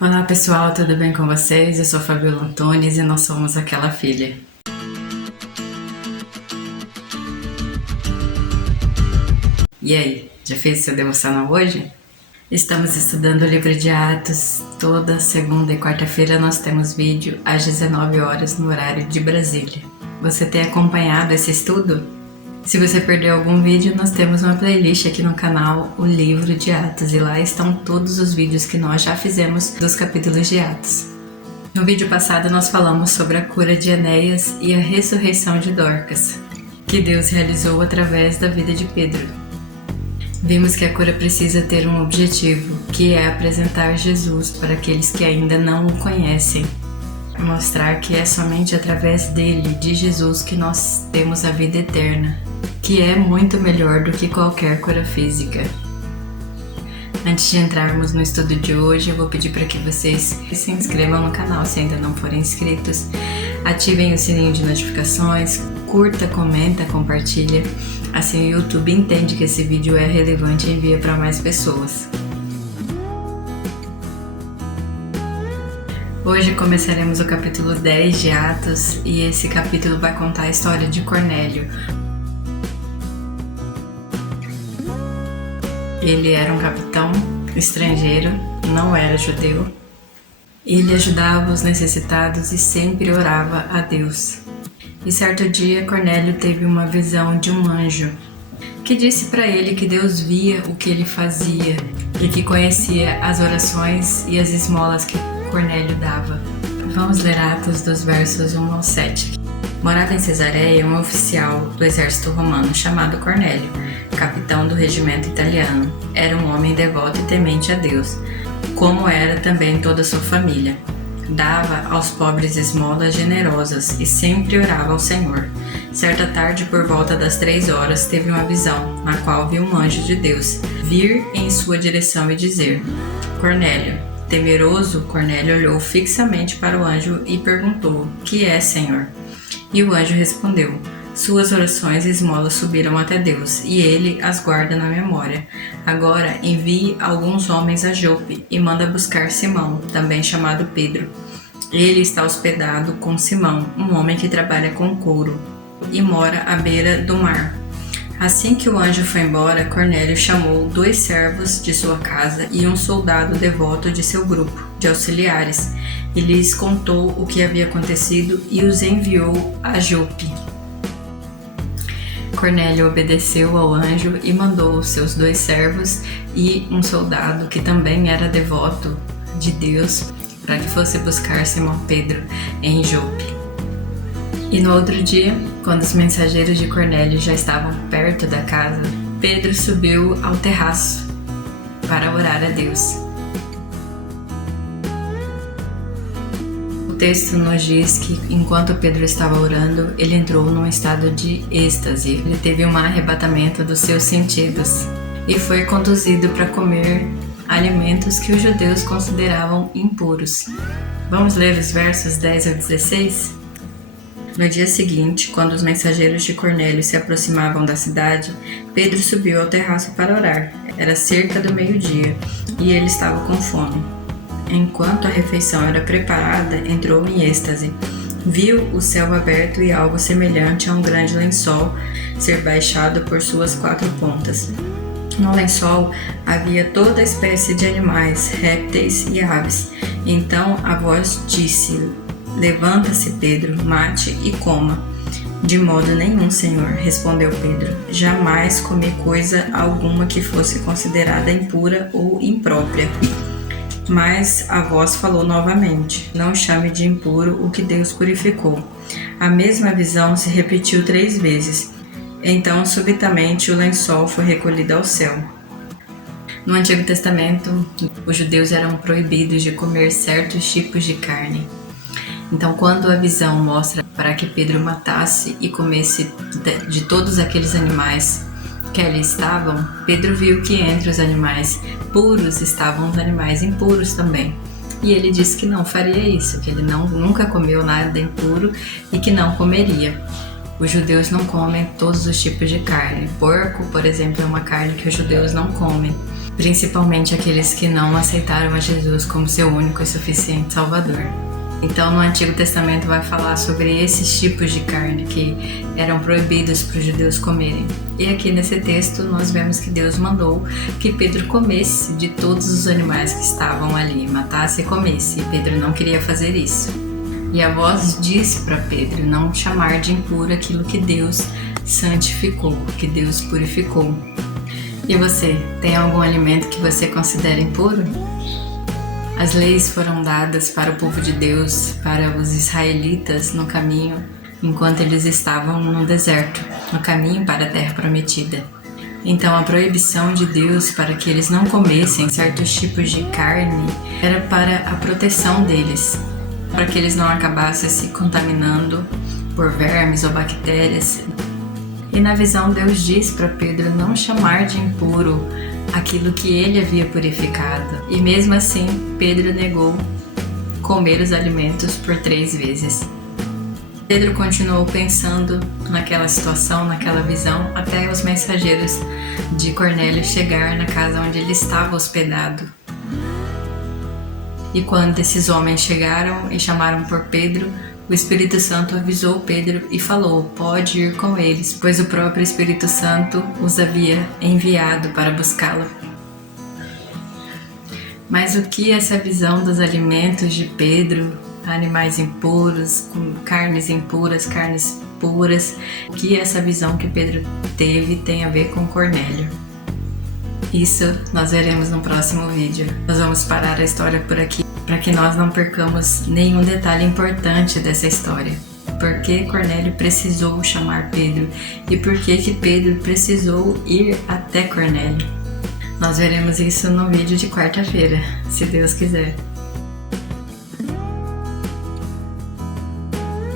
Olá pessoal, tudo bem com vocês? Eu sou Fabiola Antunes e nós somos Aquela Filha. E aí, já fez seu devocional hoje? Estamos estudando o livro de Atos. Toda segunda e quarta-feira nós temos vídeo às 19 horas no horário de Brasília. Você tem acompanhado esse estudo? Se você perdeu algum vídeo, nós temos uma playlist aqui no canal, o livro de Atos, e lá estão todos os vídeos que nós já fizemos dos capítulos de Atos. No vídeo passado nós falamos sobre a cura de Enéas e a ressurreição de Dorcas, que Deus realizou através da vida de Pedro. Vimos que a cura precisa ter um objetivo, que é apresentar Jesus para aqueles que ainda não o conhecem. Mostrar que é somente através dele, de Jesus, que nós temos a vida eterna, que é muito melhor do que qualquer cura física. Antes de entrarmos no estudo de hoje, eu vou pedir para que vocês se inscrevam no canal se ainda não forem inscritos, ativem o sininho de notificações, curta, comenta, compartilha, assim o YouTube entende que esse vídeo é relevante e envia para mais pessoas. Hoje começaremos o capítulo 10 de Atos e esse capítulo vai contar a história de Cornélio. Ele era um capitão estrangeiro, não era judeu. Ele ajudava os necessitados e sempre orava a Deus. E certo dia Cornélio teve uma visão de um anjo que disse para ele que Deus via o que ele fazia e que conhecia as orações e as esmolas que Cornélio dava. Vamos ler Atos dos versos 1 ao 7. Morava em Cesareia um oficial do exército romano chamado Cornélio, capitão do regimento italiano. Era um homem devoto e temente a Deus, como era também toda a sua família. Dava aos pobres esmolas generosas e sempre orava ao Senhor. Certa tarde, por volta das 3 horas, teve uma visão, na qual viu um anjo de Deus vir em sua direção e dizer: Cornélio. Temeroso, Cornélio olhou fixamente para o anjo e perguntou: Que é, Senhor? E o anjo respondeu: Suas orações e esmolas subiram até Deus, e ele as guarda na memória. Agora envie alguns homens a Jope e manda buscar Simão, também chamado Pedro. Ele está hospedado com Simão, um homem que trabalha com couro, e mora à beira do mar. Assim que o anjo foi embora, Cornélio chamou 2 servos de sua casa e um soldado devoto de seu grupo de auxiliares, e lhes contou o que havia acontecido e os enviou a Jope. Cornélio obedeceu ao anjo e mandou os seus 2 servos e um soldado que também era devoto de Deus para que fosse buscar Simão Pedro em Jope. E no outro dia, quando os mensageiros de Cornélio já estavam perto da casa, Pedro subiu ao terraço para orar a Deus. O texto nos diz que, enquanto Pedro estava orando, ele entrou num estado de êxtase. Ele teve um arrebatamento dos seus sentidos e foi conduzido para comer alimentos que os judeus consideravam impuros. Vamos ler os versos 10 ao 16? No dia seguinte, quando os mensageiros de Cornélio se aproximavam da cidade, Pedro subiu ao terraço para orar. Era cerca do meio-dia, e ele estava com fome. Enquanto a refeição era preparada, entrou em êxtase. Viu o céu aberto e algo semelhante a um grande lençol ser baixado por suas 4 pontas. No lençol havia toda espécie de animais, répteis e aves. Então a voz disse: Levanta-se, Pedro, mate e coma. De modo nenhum, Senhor, respondeu Pedro. Jamais comi coisa alguma que fosse considerada impura ou imprópria. Mas a voz falou novamente: Não chame de impuro o que Deus purificou. A mesma visão se repetiu 3 vezes. Então, subitamente, o lençol foi recolhido ao céu. No Antigo Testamento, os judeus eram proibidos de comer certos tipos de carne. Então, quando a visão mostra para que Pedro matasse e comesse de todos aqueles animais que ali estavam, Pedro viu que entre os animais puros estavam os animais impuros também. E ele disse que não faria isso, que ele nunca comeu nada impuro e que não comeria. Os judeus não comem todos os tipos de carne. Porco, por exemplo, é uma carne que os judeus não comem. principalmente aqueles que não aceitaram a Jesus como seu único e suficiente Salvador. Então, no Antigo Testamento vai falar sobre esses tipos de carne que eram proibidos para os judeus comerem. E aqui nesse texto nós vemos que Deus mandou que Pedro comesse de todos os animais que estavam ali, matasse e comesse. E Pedro não queria fazer isso. E a voz disse para Pedro não chamar de impuro aquilo que Deus santificou, que Deus purificou. E você, tem algum alimento que você considera impuro? As leis foram dadas para o povo de Deus, para os israelitas no caminho, enquanto eles estavam no deserto, no caminho para a terra prometida. Então a proibição de Deus para que eles não comessem certos tipos de carne era para a proteção deles, para que eles não acabassem se contaminando por vermes ou bactérias. E na visão Deus diz para Pedro não chamar de impuro aquilo que ele havia purificado. E mesmo assim, Pedro negou comer os alimentos por 3 vezes. Pedro continuou pensando naquela situação, naquela visão, até os mensageiros de Cornélio chegar na casa onde ele estava hospedado. E quando esses homens chegaram e chamaram por Pedro, o Espírito Santo avisou Pedro e falou: pode ir com eles, pois o próprio Espírito Santo os havia enviado para buscá-lo. Mas o que essa visão dos alimentos de Pedro, animais impuros, com carnes impuras, carnes puras, o que essa visão que Pedro teve tem a ver com Cornélio? Isso nós veremos no próximo vídeo. Nós vamos parar a história por aqui, para que nós não percamos nenhum detalhe importante dessa história. Por que Cornélio precisou chamar Pedro e por que Pedro precisou ir até Cornélio. Nós veremos isso no vídeo de quarta-feira, se Deus quiser.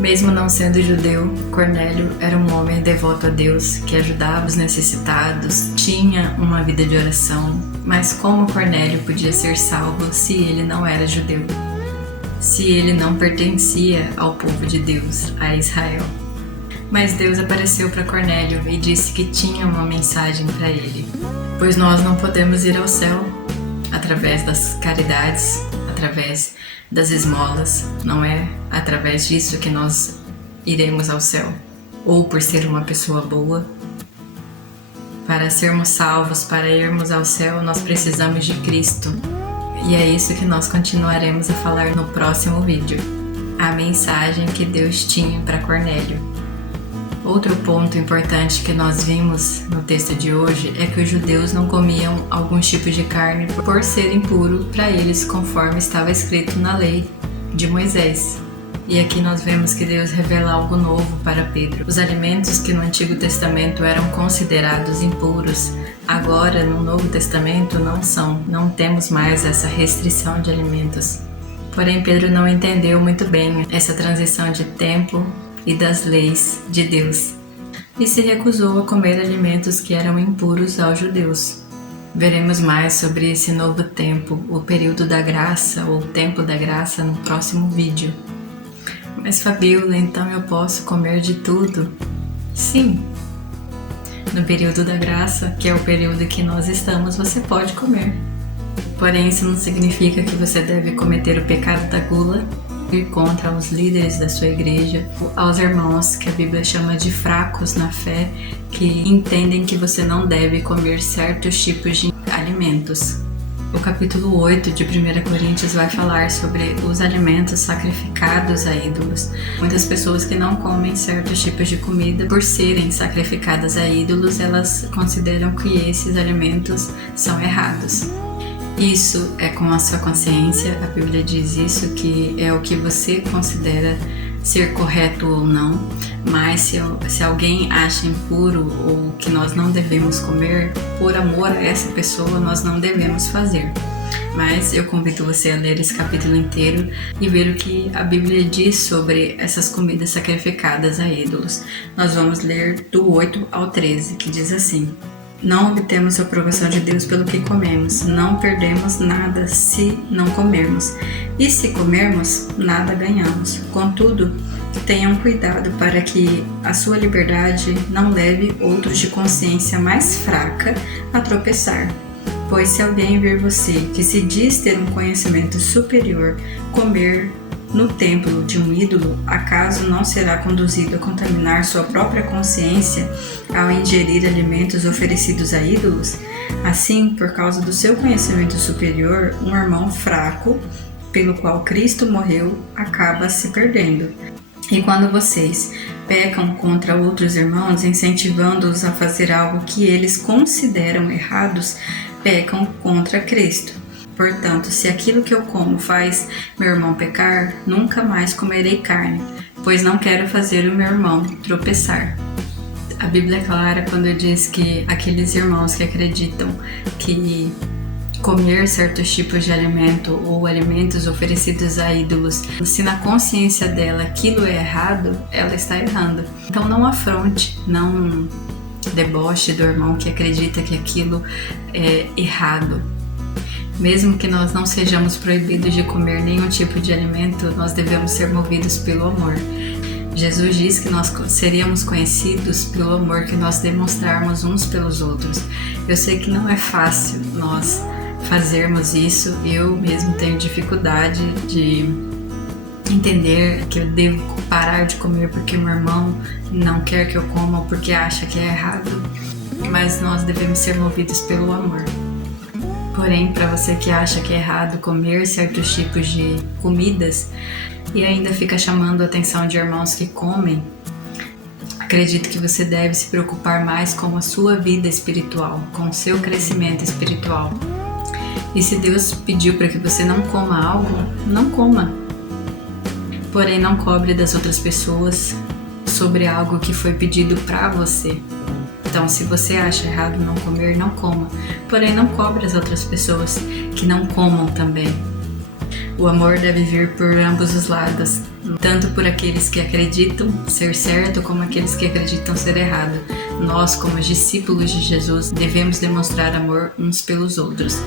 Mesmo não sendo judeu, Cornélio era um homem devoto a Deus, que ajudava os necessitados, tinha uma vida de oração. Mas como Cornélio podia ser salvo se ele não era judeu? Se ele não pertencia ao povo de Deus, a Israel? Mas Deus apareceu para Cornélio e disse que tinha uma mensagem para ele. Pois nós não podemos ir ao céu através das caridades, através das esmolas, não é através disso que nós iremos ao céu, ou por ser uma pessoa boa. Para sermos salvos, para irmos ao céu, nós precisamos de Cristo. E é isso que nós continuaremos a falar no próximo vídeo. A mensagem que Deus tinha para Cornélio. Outro ponto importante que nós vimos no texto de hoje é que os judeus não comiam alguns tipos de carne por ser impuro para eles, conforme estava escrito na lei de Moisés. E aqui nós vemos que Deus revela algo novo para Pedro. Os alimentos que no Antigo Testamento eram considerados impuros, agora no Novo Testamento não são. Não temos mais essa restrição de alimentos. Porém, Pedro não entendeu muito bem essa transição de tempo e das leis de Deus, e se recusou a comer alimentos que eram impuros aos judeus. Veremos mais sobre esse novo tempo, o período da graça ou o tempo da graça no próximo vídeo. Mas Fabíola, então eu posso comer de tudo? Sim! No período da graça, que é o período que nós estamos, você pode comer. Porém, isso não significa que você deve cometer o pecado da gula, ir contra os líderes da sua igreja, aos irmãos que a Bíblia chama de fracos na fé, que entendem que você não deve comer certos tipos de alimentos. O capítulo 8 de 1 Coríntios vai falar sobre os alimentos sacrificados a ídolos. Muitas pessoas que não comem certos tipos de comida por serem sacrificadas a ídolos, elas consideram que esses alimentos são errados. Isso é com a sua consciência, a Bíblia diz isso, que é o que você considera ser correto ou não, mas se alguém acha impuro ou que nós não devemos comer, por amor a essa pessoa nós não devemos fazer. Mas eu convido você a ler esse capítulo inteiro e ver o que a Bíblia diz sobre essas comidas sacrificadas a ídolos. Nós vamos ler do 8 ao 13, que diz assim: Não obtemos a aprovação de Deus pelo que comemos, não perdemos nada se não comermos, e se comermos, nada ganhamos. Contudo, tenham cuidado para que a sua liberdade não leve outros de consciência mais fraca a tropeçar. Pois se alguém ver você, que se diz ter um conhecimento superior, comer no templo de um ídolo, acaso não será conduzido a contaminar sua própria consciência ao ingerir alimentos oferecidos a ídolos? Assim, por causa do seu conhecimento superior, um irmão fraco, pelo qual Cristo morreu, acaba se perdendo. E quando vocês pecam contra outros irmãos, incentivando-os a fazer algo que eles consideram errados, pecam contra Cristo. Portanto, se aquilo que eu como faz meu irmão pecar, nunca mais comerei carne, pois não quero fazer o meu irmão tropeçar. A Bíblia é clara quando diz que aqueles irmãos que acreditam que comer certos tipos de alimento ou alimentos oferecidos a ídolos, se na consciência dela aquilo é errado, ela está errando. Então não afronte, não deboche do irmão que acredita que aquilo é errado. Mesmo que nós não sejamos proibidos de comer nenhum tipo de alimento, nós devemos ser movidos pelo amor. Jesus diz que nós seríamos conhecidos pelo amor que nós demonstrarmos uns pelos outros. Eu sei que não é fácil nós fazermos isso, eu mesmo tenho dificuldade de entender que eu devo parar de comer porque meu irmão não quer que eu coma ou porque acha que é errado, mas nós devemos ser movidos pelo amor. Porém, para você que acha que é errado comer certos tipos de comidas e ainda fica chamando a atenção de irmãos que comem, acredito que você deve se preocupar mais com a sua vida espiritual, com o seu crescimento espiritual. E se Deus pediu para que você não coma algo, não coma. Porém, não cobre das outras pessoas sobre algo que foi pedido para você. Então, se você acha errado não comer, não coma. Porém, não cobre as outras pessoas que não comam também. O amor deve vir por ambos os lados, tanto por aqueles que acreditam ser certo, como aqueles que acreditam ser errado. Nós, como discípulos de Jesus, devemos demonstrar amor uns pelos outros.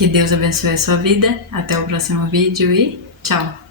Que Deus abençoe a sua vida. Até o próximo vídeo e tchau!